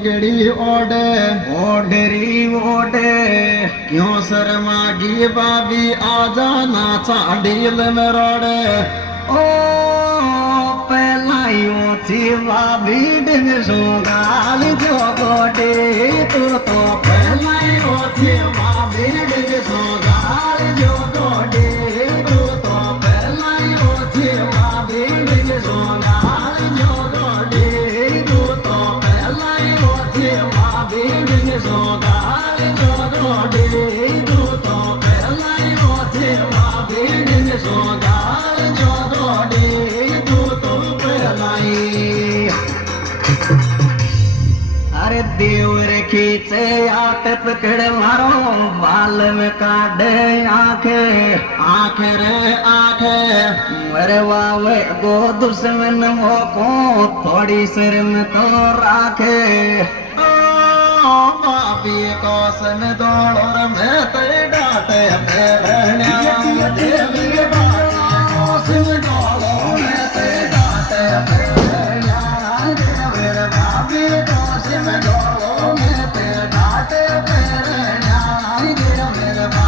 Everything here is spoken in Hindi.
लुगड़ी ओढ़े ओढ़री ओढ़े क्यों शर्मागी बाबी आजा नाचा डील में रोड़े ओ पहलाइयों थी बाबी डिंग सुगाल जो गोडे तू तो पहलाइयों थी बाबी डिंग सुगाल जो गोडे तू तो पहलाइयों थी बाबी डिंग सुगाल जो गोडे तू तो पहलाइयों थी बाबी डिंग सुगाल जो गोडे तू तो पहलाइयों थी बाबी डिंग सुगाल जो गोडे तू तो पहलाई अरे देवर खींचे आत पकड़ मारो बाल में काढ़े आंखे आंखे रे आंखे मरे वावे गो दुश्मन वो को थोड़ी सिर में तो राखे ओ बाबी को सन दौड़ और मैं ते